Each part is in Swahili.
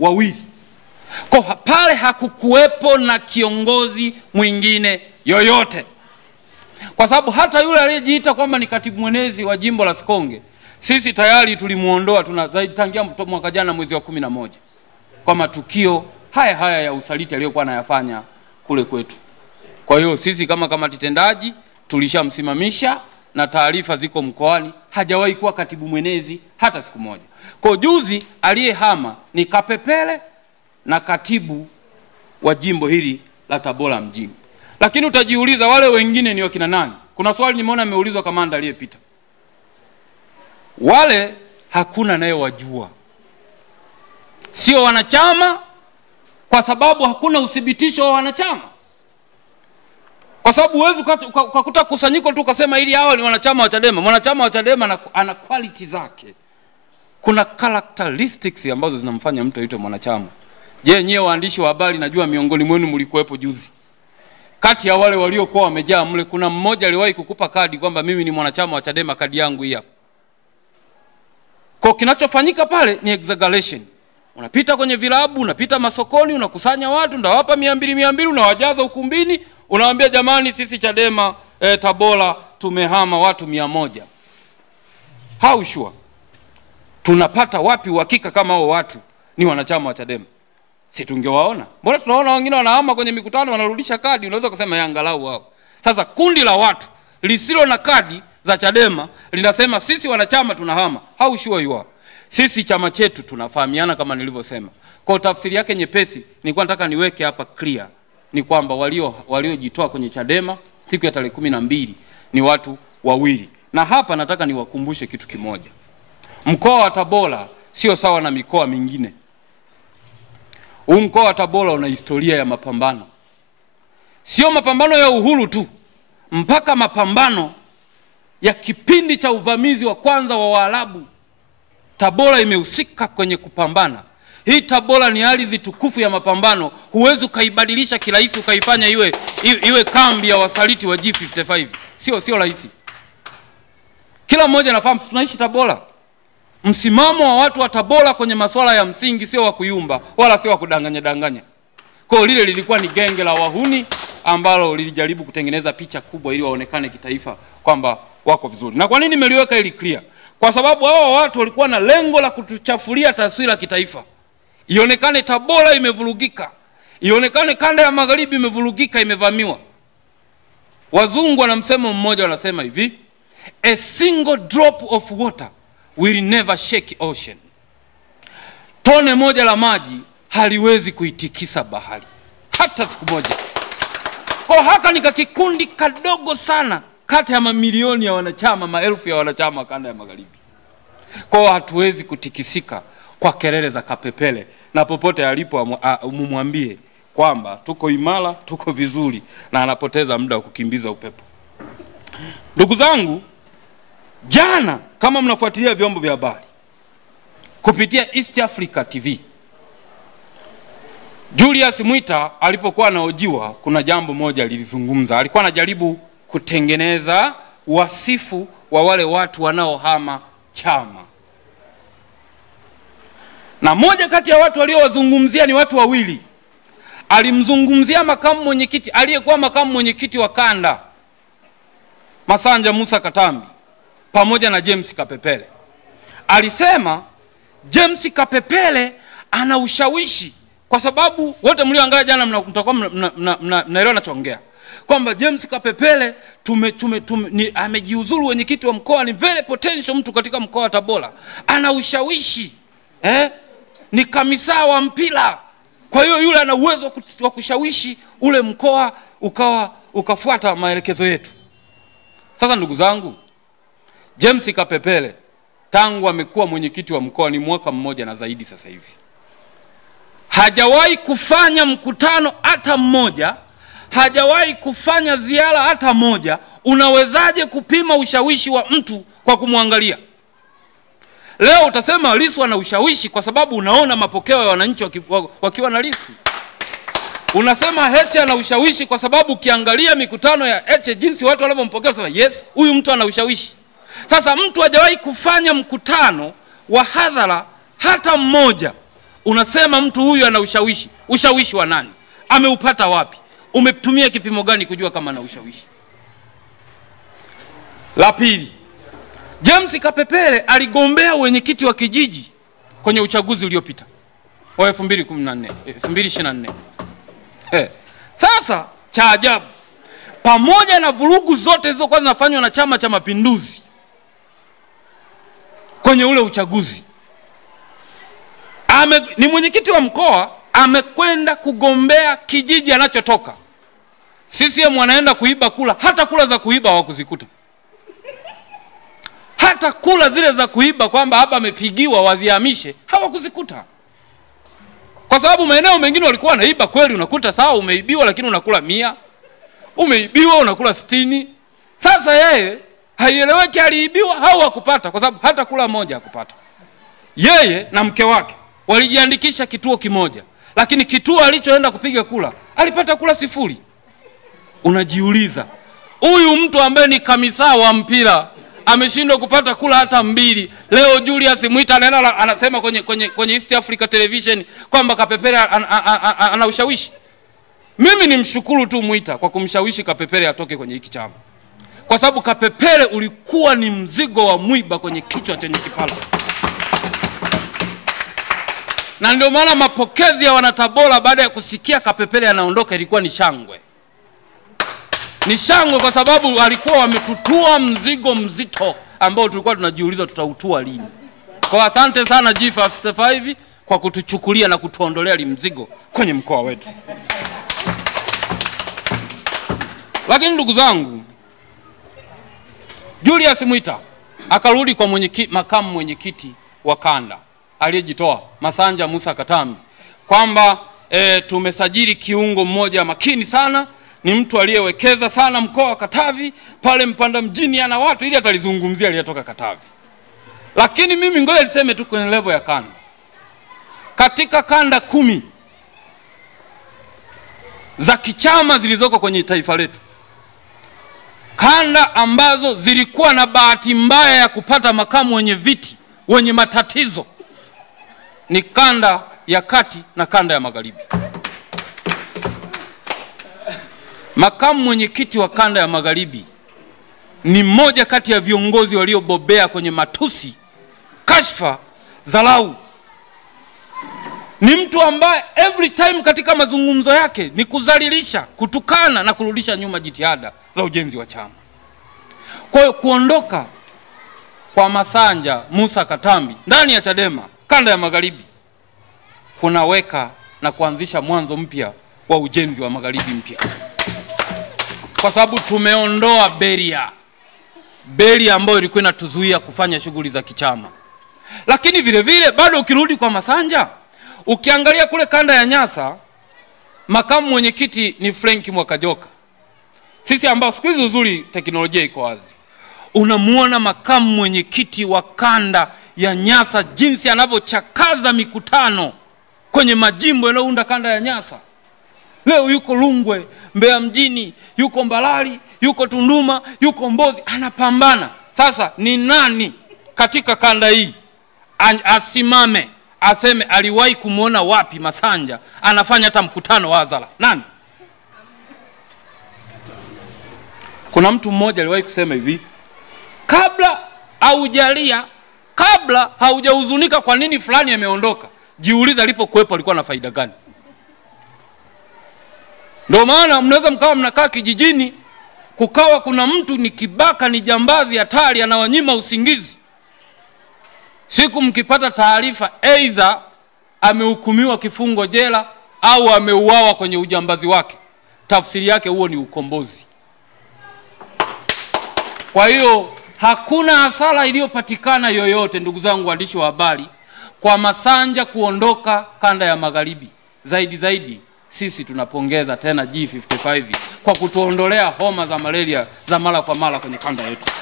wawili. Kwa pale hakukuwepo na kiongozi mwingine yoyote. Kwa sababu hata yule aliyejiita kwamba ni katibu mwenezi wa jimbo la Sikonge, sisi tayari tulimuondoa tangia mwaka jana mwezi wa 11 kwa matukio haya ya usaliti aliyokuwa anayafanya kule kwetu. Kwa hiyo sisi kama kamati tendaji tulishamsimamisha na taarifa ziko mkoani, hajawahi kuwa katibu mwenezi hata siku moja. Kwa juzi aliyehama ni Kapepele na katibu wa jimbo hili la Tabora mjini. Lakini utajiuliza wale wengine ni wakina nani? Kuna swali nimeona ameulizwa kamanda aliyepita. Wale hakuna naye wajua. Sio wanachama kwa sababu hakuna uthibitisho wa wanachama. Kwa sababu huwezi ukakuta kusanyiko tu ukasema ili hawa ni wanachama wa Chadema. Mwanachama wa Chadema ana quality zake. Kuna characteristics ambazo zinamfanya mtu aitwe mwanachama. Je, nyewe waandishi wa habari najua miongoni mwenu mlikuwepo juzi. Kati ya wale waliokuwa wamejaa mle kuna mmoja aliwahi kukupa kadi kwamba mimi ni mwanachama wa Chadema, kadi yangu hii hapa. Kwa kinachofanyika pale ni exaggeration. Unapita kwenye vilabu, unapita masokoni, unakusanya watu, ndawapa 200 unawajaza ukumbini, unawaambia jamani sisi Chadema Tabora tumehama watu 100. How sure? Tunapata wapi uhakika kama hao watu ni wanachama wa Chadema? Si tungewaona. Mbona tunaona wengine wanahama kwenye mikutano wanarudisha kadi, unaweza kusema angalau wao. Sasa kundi la watu lisilo na kadi za Chadema linasema sisi wanachama tunahama. How sure you are? Sisi chama chetu tunafahamiana kama nilivyosema. Kwa tafsiri yake nyepesi nilikuwa nataka niweke hapa clear ni kwamba waliojitoa kwenye Chadema siku ya tarehe 12 ni watu wawili. Na hapa nataka niwakumbushe kitu kimoja. Mkoa wa Tabora sio sawa na mikoa mingine. Huu mkoa wa Tabora una historia ya mapambano. Sio mapambano ya uhuru tu, mpaka mapambano ya kipindi cha uvamizi wa kwanza wa Waarabu. Tabora imehusika kwenye kupambana. Hii Tabora ni ardhi tukufu ya mapambano. Huwezi ukaibadilisha kirahisi ukaifanya iwe kambi ya wasaliti wa G55. Sio rahisi. Kila mmoja anafahamu tunaishi Tabora. Msimamo wa watu wa Tabora kwenye masuala ya msingi sio wa kuyumba wala sio wa kudanganya. Kwa lile lilikuwa ni genge la wahuni ambalo lilijaribu kutengeneza picha kubwa ili waonekane kitaifa kwamba wako vizuri. Na kwa nini nimeliweka ili clear? Kwa sababu hao watu walikuwa na lengo la kutuchafulia taswira kitaifa. Ionekane Tabora imevurugika. Ionekane kanda ya magharibi imevurugika, imevamiwa. Wazungu wana msemo mmoja wanasema hivi, a single drop of water will never shake ocean. Tone moja la maji haliwezi kuitikisa bahari hata siku moja. Kwa haka ni kikundi kadogo sana kati ya mamilioni ya wanachama, maelfu ya wanachama kanda ya magharibi. Kwa hatuwezi kutikisika kwa kelele za Kapepele, na popote alipo mumwambie kwamba tuko imara, tuko vizuri, na anapoteza muda wa kukimbiza upepo. Ndugu zangu, jana kama mnafuatilia vyombo vya habari kupitia East Africa TV, Julius Mwita alipokuwa anahojiwa kuna jambo moja lilizungumza. Alikuwa anajaribu kutengeneza wasifu wa wale watu wanaohama chama. Na moja kati ya watu waliowazungumzia ni watu wawili. Alimzungumzia makamu mwenyekiti aliyekuwa makamu mwenyekiti wa kanda Masanja Musa Katambi pamoja na James Kapepele. Alisema James Kapepele ana ushawishi kwa sababu wote mlioangalia jana mtakuwa mnaelewa nachoongea. Kwamba James Kapepele amejiuzuru wenyekiti wa mkoa, ni very potential mtu katika mkoa wa Tabora. Ana ushawishi. Ni kamisa wa mpira. Kwa hiyo yule ana uwezo wa kushawishi ule mkoa ukafuata maelekezo yetu. Sasa ndugu zangu, James Kapepele tangu amekuwa mwenyekiti wa mkoa ni mwaka mmoja na zaidi sasa hivi. Hajawahi kufanya mkutano hata mmoja, hajawahi kufanya ziara hata moja. Unawezaje kupima ushawishi wa mtu kwa kumwangalia? Leo utasema Lissu ana ushawishi kwa sababu unaona mapokeo ya wananchi wakiwa na Lissu. Unasema Heche ana ushawishi kwa sababu ukiangalia mikutano ya Heche jinsi watu wanavyompokea unasema yes, huyu mtu ana ushawishi. Sasa mtu hajawahi kufanya mkutano wa hadhara hata mmoja, unasema mtu huyu ana ushawishi. Ushawishi wa nani? Ameupata wapi? Umetumia kipimo gani kujua kama ana ushawishi? La pili, James Kapepele aligombea wenyekiti wa kijiji kwenye uchaguzi uliopita wa 2024. Sasa cha ajabu, pamoja na vurugu zote zilizokuwa zinafanywa na Chama cha Mapinduzi kwenye ule uchaguzi, ni mwenyekiti wa mkoa, amekwenda kugombea kijiji anachotoka. CCM wanaenda kuiba kula, hata kula za kuiba hawakuzikuta. Hata kula zile za kuiba kwamba hapa amepigiwa wazihamishe hawakuzikuta. Kwa sababu maeneo mengine walikuwa wanaiba kweli, unakuta sawa umeibiwa lakini unakula 100. Umeibiwa unakula 60. Sasa yeye haieleweki aliibiwa au hakupata, kwa sababu hata kula moja hakupata. Yeye na mke wake walijiandikisha kituo kimoja, lakini kituo alichoenda kupiga kula alipata kula 0. Unajiuliza, huyu mtu ambaye ni kamisa wa mpira ameshindwa kupata kula hata 2. Leo Julius Mwita anaenda anasema kwenye East Africa Television kwamba Kapepele ana ushawishi. Mimi nimshukuru tu Mwita kwa kumshawishi Kapepele atoke kwenye hiki chama, kwa sababu Kapepele ulikuwa ni mzigo wa mwiba kwenye kichwa chenye kipala. Na ndio maana mapokezi ya wanatabora baada ya kusikia Kapepele anaondoka ilikuwa ni shangwe. Ni shangwe kwa sababu walikuwa wametutua mzigo mzito ambao tulikuwa tunajiuliza tutautua lini. Kwa asante sana G55 kwa kutuchukulia na kutuondolea mzigo kwenye mkoa wetu. Lakini ndugu zangu, Julius Mwita akarudi kwa makamu mwenyekiti wa kanda aliyejitoa Masanja Musa Katambi kwamba tumesajili kiungo mmoja makini sana, ni mtu aliyewekeza sana mkoa wa Katavi, pale Mpanda mjini ana watu, ili atalizungumzia aliyetoka Katavi. Lakini mimi ngoja niseme tu kwenye level ya kanda. Katika kanda 10 za kichama zilizoko kwenye taifa letu, kanda ambazo zilikuwa na bahati mbaya ya kupata makamu wenye viti wenye matatizo ni kanda ya kati na kanda ya magharibi. Makamu mwenyekiti wa kanda ya magharibi ni mmoja kati ya viongozi waliobobea kwenye matusi, kashfa, dharau. Ni mtu ambaye every time katika mazungumzo yake ni kudhalilisha, kutukana na kurudisha nyuma jitihada za ujenzi wa chama. Kwa hiyo kuondoka kwa Masanja Musa Katambi ndani ya Chadema kanda ya magharibi kunaweka na kuanzisha mwanzo mpya wa ujenzi wa magharibi mpya. Kwa sababu tumeondoa beria ambayo ilikuwa inatuzuia kufanya shughuli za kichama. Lakini vile vile bado ukirudi kwa Masanja, ukiangalia kule kanda ya Nyasa, makamu mwenyekiti ni Frank Mwakajoka. Sisi ambao siku hizi uzuri teknolojia iko wazi, unamuona makamu mwenyekiti wa kanda ya Nyasa jinsi anavyochakaza mikutano kwenye majimbo yanayounda kanda ya Nyasa. Leo yuko Rungwe, Mbeya mjini, yuko Mbalali, yuko Tunduma, yuko Mbozi, anapambana. Sasa ni nani katika kanda hii asimame aseme aliwahi kumuona wapi Masanja anafanya hata mkutano wa hadhara? Nani? Kuna mtu mmoja aliwahi kusema hivi, kabla haujahuzunika kwa nini fulani ameondoka, jiuliza alipokuwepo alikuwa na faida gani. Ndio maana mnaweza mkawa mnakaa kijijini, kukawa kuna mtu ni kibaka, ni jambazi hatari, anawanyima usingizi. Siku mkipata taarifa aidha amehukumiwa kifungo jela au ameuawa kwenye ujambazi wake, tafsiri yake huo ni ukombozi. Kwa hiyo hakuna hasara iliyopatikana yoyote, ndugu zangu waandishi wa habari, kwa Masanja kuondoka kanda ya magharibi. Zaidi sisi tunapongeza tena G55 kwa kutuondolea homa za malaria za mara kwa mara kwenye kanda yetu.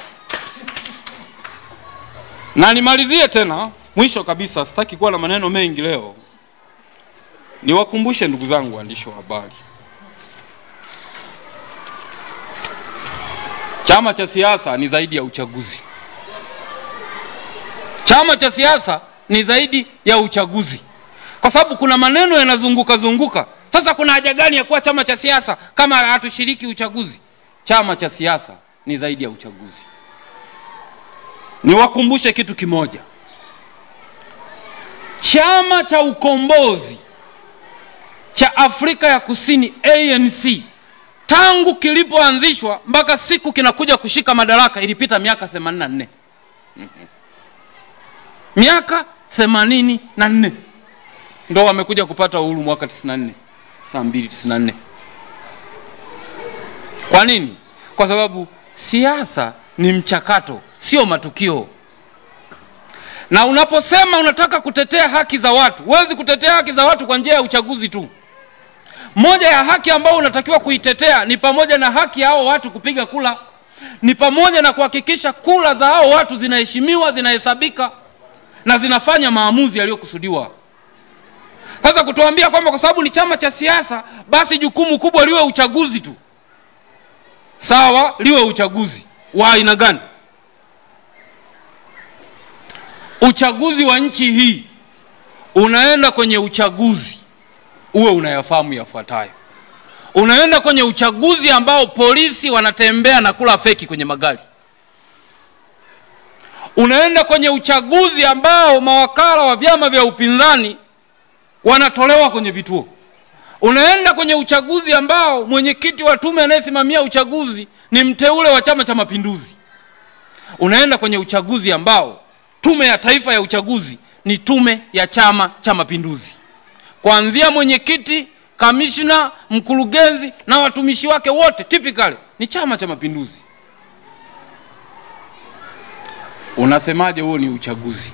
Na nimalizie tena, mwisho kabisa, sitaki kuwa na maneno mengi leo. Niwakumbushe ndugu zangu waandishi wa habari, chama cha siasa ni zaidi ya uchaguzi. Chama cha siasa ni zaidi ya uchaguzi. kwa sababu kuna maneno yanazunguka zunguka. Sasa kuna haja gani ya kuwa chama cha siasa kama hatushiriki uchaguzi? Chama cha siasa ni zaidi ya uchaguzi. Niwakumbushe kitu kimoja. Chama cha ukombozi cha Afrika ya Kusini ANC tangu kilipoanzishwa mpaka siku kinakuja kushika madaraka ilipita miaka 84. Miaka 84 ndio wamekuja kupata uhuru mwaka 94. Kwa nini? Kwa sababu siasa ni mchakato, sio matukio. Na unaposema unataka kutetea haki za watu, huwezi kutetea haki za watu kwa njia ya uchaguzi tu. Moja ya haki ambao unatakiwa kuitetea ni pamoja na haki hao watu kupiga kula. Ni pamoja na kuhakikisha kula za hao watu zinaheshimiwa, zinahesabika na zinafanya maamuzi yaliyokusudiwa. Sasa kutuambia kwamba kwa sababu ni chama cha siasa basi jukumu kubwa liwe uchaguzi tu. Sawa, liwe uchaguzi. Wa aina gani? Uchaguzi wa nchi hii, unaenda kwenye uchaguzi uwe unayafahamu yafuatayo. Unaenda kwenye uchaguzi ambao polisi wanatembea na kula feki kwenye magari. Unaenda kwenye uchaguzi ambao mawakala wa vyama vya upinzani wanatolewa kwenye vituo. Unaenda kwenye uchaguzi ambao mwenyekiti wa tume anayesimamia uchaguzi ni mteule wa Chama cha Mapinduzi. Unaenda kwenye uchaguzi ambao tume ya taifa ya uchaguzi ni tume ya Chama cha Mapinduzi. Kuanzia mwenyekiti, kamishna, mkurugenzi na watumishi wake wote typically ni Chama cha Mapinduzi. Unasemaje huo ni uchaguzi?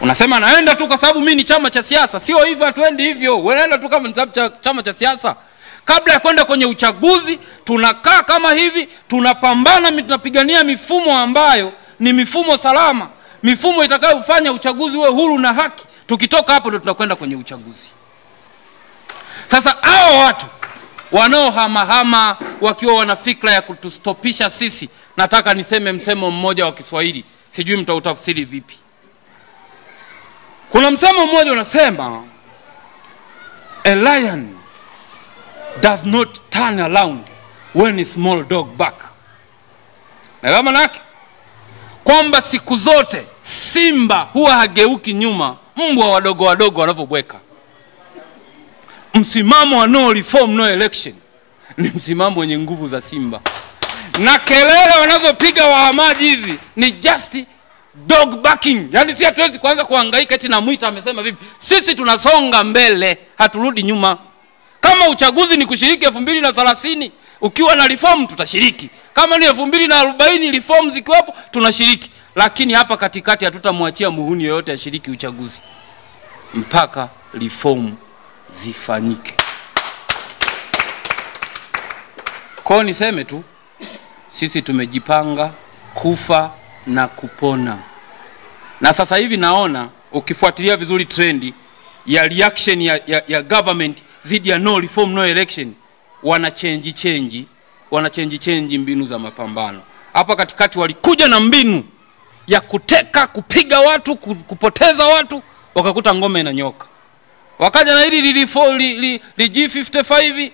Unasema naenda tu kwa sababu mimi ni chama cha siasa. Sio hivyo, hatuendi hivyo. Unaenda tu kama chama cha siasa. Kabla ya kwenda kwenye uchaguzi, tunakaa kama hivi, tunapambana, tunapigania mifumo ambayo ni mifumo salama, mifumo itakayofanya uchaguzi uwe huru na haki. Tukitoka hapo ndio tunakwenda kwenye uchaguzi. Sasa hao watu wanaohamahama wakiwa wana fikra ya kutustopisha sisi, nataka niseme msemo mmoja wa Kiswahili, sijui mtautafsiri vipi. Kuna msemo mmoja unasema, a lion does not turn around when a small dog barks. Na kama nake kwamba siku zote simba huwa hageuki nyuma mbwa wadogo wadogo wanavyobweka. Msimamo wa no reform no election ni msimamo wenye nguvu za simba. Na kelele wanazopiga wahamaji hizi ni just dog barking. Yani si hatuwezi kuanza kuhangaika eti na Mwita amesema vipi. Sisi tunasonga mbele, haturudi nyuma. Kama uchaguzi ni kushiriki 2030, ukiwa na reform tutashiriki. Kama ni 2040 reform zikiwapo tunashiriki. Lakini hapa katikati hatutamwachia muhuni yoyote ashiriki uchaguzi mpaka reform zifanyike. Kwa niseme tu, sisi tumejipanga kufa na kupona. Na sasa hivi naona ukifuatilia vizuri trendi ya reaction ya government dhidi ya no reform no election, wana change mbinu za mapambano. Hapa katikati walikuja na mbinu ya kuteka, kupiga watu, kupoteza watu, wakakuta ngome inanyoka. Wakaja na hili G55